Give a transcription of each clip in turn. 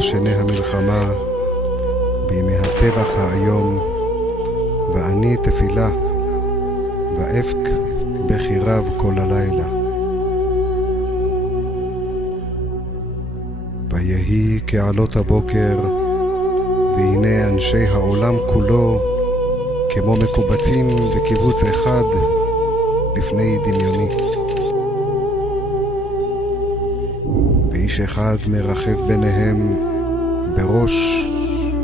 בתוך שני המלחמה, בימי הטבח האיום, ואני תפילה, ואבק בכי רב כל הלילה. ויהי כעלות הבוקר, והנה אנשי העולם כולו, כמו מקובצים בקיבוץ אחד לפני דמיוני. ואיש אחד מרחב ביניהם, בראש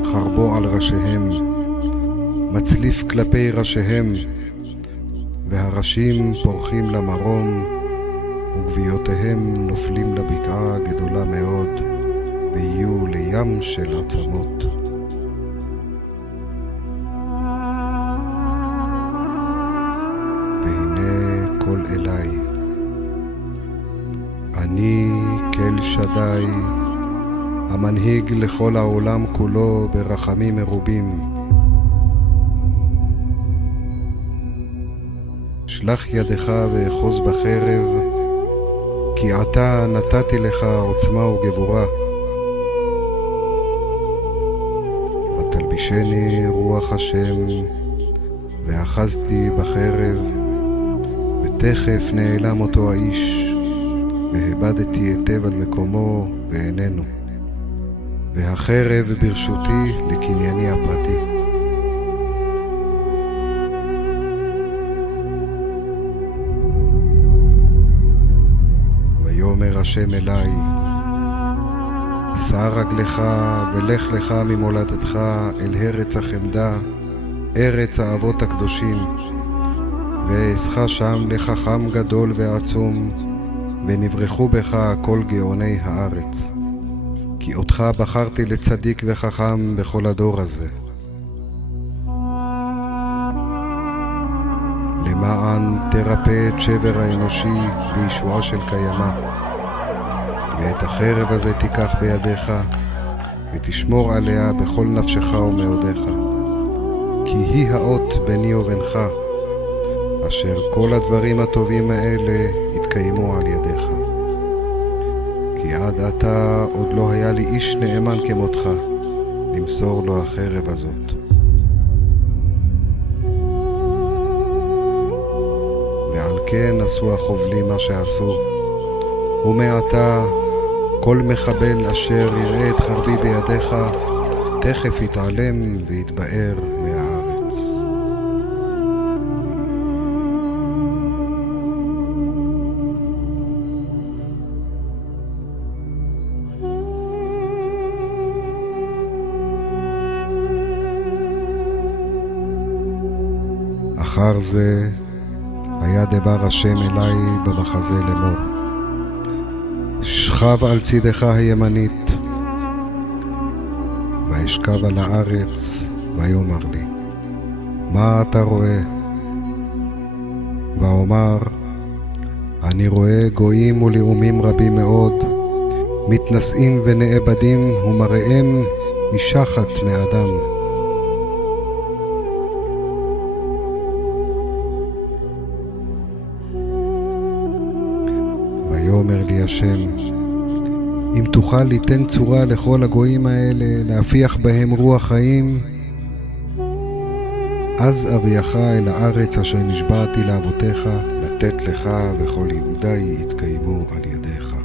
חרבו על ראשיהם, מצליף כלפי ראשיהם, והראשים פורחים למרום, וגביותיהם נופלים לבקעה גדולה מאוד, ויהיו לים של עצמות. והנה קול אליי, אני כל שדי, המנהיג לכל העולם כולו ברחמים מרובים. שלח ידך ואחוז בחרב, כי עתה נתתי לך עוצמה וגבורה. ותלבישני רוח השם, ואחזתי בחרב, ותכף נעלם אותו האיש, והבדתי היטב על מקומו ואיננו. והחרב ברשותי לקנייני הפרטי. ויאמר השם אליי, סע רגלך ולך לך ממולדתך אל ארץ החמדה, ארץ האבות הקדושים, ואעשך שם לחכם גדול ועצום, ונברחו בך כל גאוני הארץ. כי אותך בחרתי לצדיק וחכם בכל הדור הזה, למען תרפא את שבר האנושי בישועה של קיימה. ואת החרב הזה תיקח בידיך, ותשמור עליה בכל נפשך ומאודיך, כי היא האות ביני ובינך, אשר כל הדברים הטובים האלה יתקיימו על ידיך. כי עד עתה עוד לא היה לי איש נאמן כמותך, למסור לו החרב הזאת. ועל כן עשו החובלים מה שעשו, ומעתה כל מחבל אשר יראה את חרבי בידיך, תכף יתעלם ויתבאר מהארץ. אחר זה היה דבר השם אליי במחזה לאמור, שכב על צידך הימנית, ואשכב על הארץ, ויאמר לי, מה אתה רואה? ואומר, אני רואה גויים ולאומים רבים מאוד, מתנשאים ונאבדים, ומראיהם משחת מאדם. ויאמר לי השם, אם תוכל ליתן צורה לכל הגויים האלה, להפיח בהם רוח חיים, אז אביאך אל הארץ אשר נשבעתי לאבותיך, לתת לך, וכל יהודי יתקיימו על ידיך.